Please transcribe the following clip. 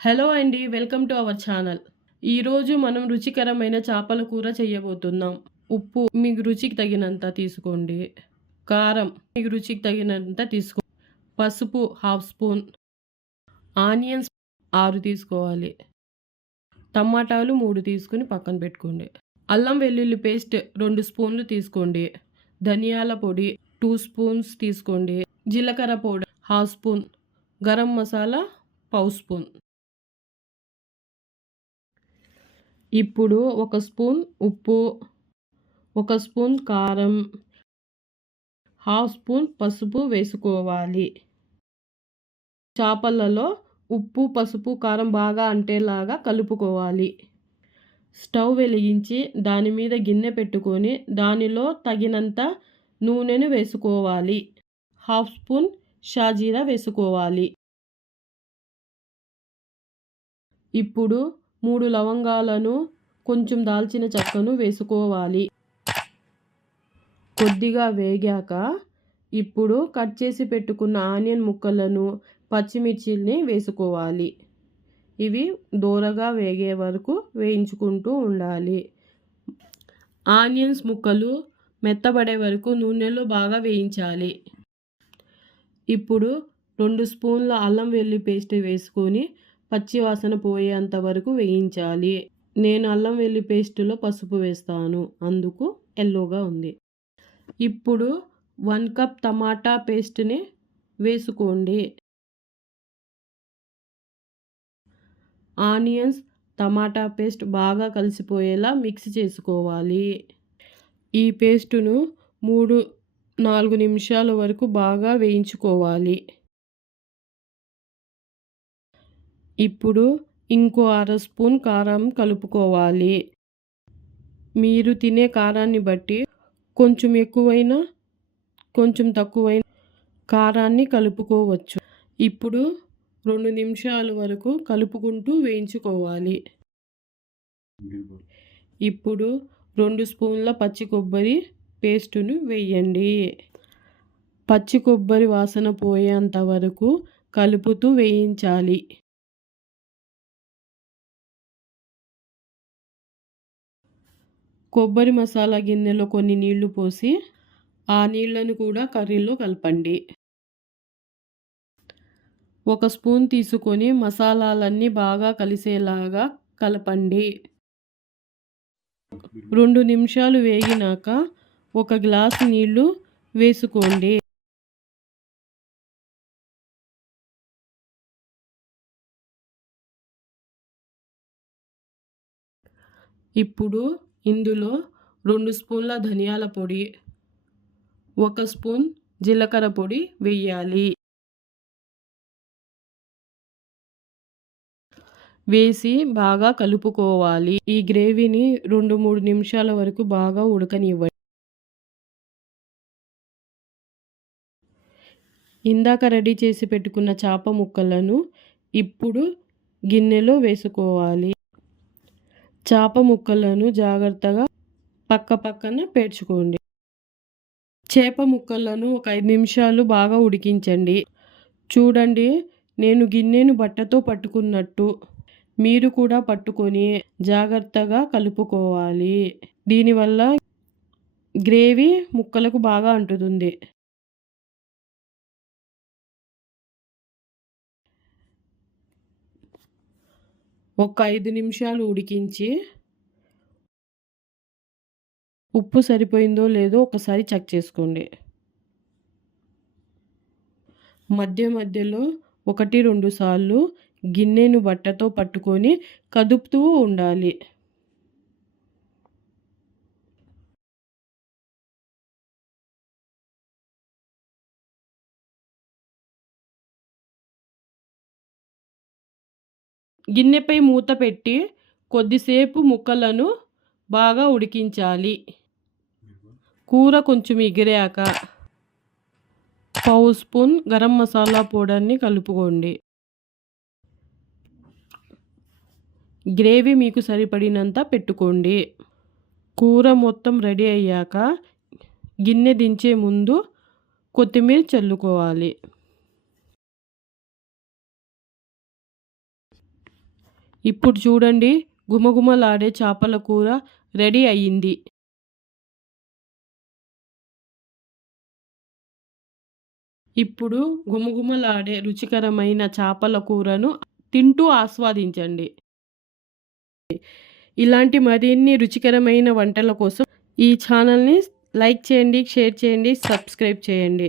Hello అండి welcome to our channel. ఈరోజు మనం రుచికరమైన చేపల కూర చేయబోతున్నాం. ఉప్పు మీకు రుచికి తగినంత తీసుకోండి. కారం మీకు రుచికి తగినంత తీసుకో పసుపు హాఫ్ స్పూన్ ఆనియన్స్ ఆరు తీసుకోవాలి. టమాటాలు మూడు తీసుకుని పక్కన పెట్టుకోండి. అల్లం వెల్లుల్లి పేస్ట్ రెండు స్పూన్లు తీసుకోండి. ధనియాల పొడి టూ స్పూన్స్ తీసుకోండి. జీలకర్ర powder half spoon garam masala పావు స్పూన్. ఇప్పుడు ఒక స్పూన్ ఉప్పు ఒక స్పూన్ కారం హాఫ్ స్పూన్ పసుపు వేసుకోవాలి. చేపలలో ఉప్పు పసుపు కారం బాగా అంటేలాగా కలుపుకోవాలి. స్టవ్ వెలిగించి దాని మీద గిన్నె పెట్టుకొని దానిలో తగినంత నూనెను వేసుకోవాలి. హాఫ్ స్పూన్ షాజీరా వేసుకోవాలి. ఇప్పుడు మూడు లవంగాలను కొంచెం దాల్చిన చెక్కను వేసుకోవాలి. కొద్దిగా వేగాక ఇప్పుడు కట్ చేసి పెట్టుకున్న ఆనియన్ ముక్కలను పచ్చిమిర్చిని వేసుకోవాలి. ఇవి దూరగా వేగే వరకు వేయించుకుంటూ ఉండాలి. ఆనియన్స్ ముక్కలు మెత్తబడే వరకు నూనెలో బాగా వేయించాలి. ఇప్పుడు రెండు స్పూన్ల అల్లం వెల్లి పేస్ట్ వేసుకొని పచ్చివాసన పోయేంత వరకు వేయించాలి. నేను అల్లం వెల్లి పేస్టులో పసుపు వేస్తాను. అందుకు ఎల్లోగా ఉంది. ఇప్పుడు వన్ కప్ టమాటా పేస్ట్ని వేసుకోండి. ఆనియన్స్ టమాటా పేస్ట్ బాగా కలిసిపోయేలా మిక్స్ చేసుకోవాలి. ఈ పేస్టును మూడు నాలుగు నిమిషాల వరకు బాగా వేయించుకోవాలి. ఇప్పుడు ఇంకో అర స్పూన్ కారం కలుపుకోవాలి. మీరు తినే కారాన్ని బట్టి కొంచెం ఎక్కువైనా కొంచెం తక్కువైన కారాన్ని కలుపుకోవచ్చు. ఇప్పుడు రెండు నిమిషాల వరకు కలుపుకుంటూ వేయించుకోవాలి. ఇప్పుడు రెండు స్పూన్ల పచ్చి కొబ్బరి పేస్టును వేయండి. పచ్చి కొబ్బరి వాసన పోయేంత వరకు కలుపుతూ వేయించాలి. కొబ్బరి మసాలా గిన్నెలో కొన్ని నీళ్ళు పోసి ఆ నీళ్ళను కూడా కర్రీలో కలపండి. ఒక స్పూన్ తీసుకొని మసాలాలన్నీ బాగా కలిసేలాగా కలపండి. రెండు నిమిషాలు వేగినాక ఒక గ్లాస్ నీళ్ళు వేసుకోండి. ఇప్పుడు ఇందులో రెండు స్పూన్ల ధనియాల పొడి ఒక స్పూన్ జీలకర్ర పొడి వేయాలి. వేసి బాగా కలుపుకోవాలి. ఈ గ్రేవీని రెండు మూడు నిమిషాల వరకు బాగా ఉడకనివ్వండి. ఇందాక రెడీ చేసి పెట్టుకున్న చేప ముక్కలను ఇప్పుడు గిన్నెలో వేసుకోవాలి. చేప ముక్కలను జాగ్రత్తగా పక్క పక్కన పేర్చుకోండి. చేప ముక్కలను ఒక ఐదు నిమిషాలు బాగా ఉడికించండి. చూడండి నేను గిన్నెను బట్టతో పట్టుకున్నట్టు. మీరు కూడా పట్టుకొని జాగ్రత్తగా కలుపుకోవాలి. దీనివల్ల గ్రేవీ ముక్కలకు బాగా అంటుతుంది. ఒక ఐదు నిమిషాలు ఉడికించి ఉప్పు సరిపోయిందో లేదో ఒకసారి చెక్ చేసుకోండి. మధ్య మధ్యలో ఒకటి రెండు సార్లు గిన్నెను బట్టతో పట్టుకొని కదుపుతూ ఉండాలి. గిన్నెపై మూత పెట్టి కొద్దిసేపు ముక్కలను బాగా ఉడికించాలి. కూర కొంచెం ఎగిరాక పావు స్పూన్ గరం మసాలా పౌడర్ని కలుపుకోండి. గ్రేవీ మీకు సరిపడినంత పెట్టుకోండి. కూర మొత్తం రెడీ అయ్యాక గిన్నె దించే ముందు కొత్తిమీర చల్లుకోవాలి. ఇప్పుడు చూడండి గుమగుమలాడే చేపల కూర రెడీ అయ్యింది. ఇప్పుడు గుమగుమలాడే రుచికరమైన చేపల కూరను తింటూ ఆస్వాదించండి. ఇలాంటి మరిన్ని రుచికరమైన వంటల కోసం ఈ ఛానల్ని లైక్ చేయండి షేర్ చేయండి సబ్స్క్రైబ్ చేయండి.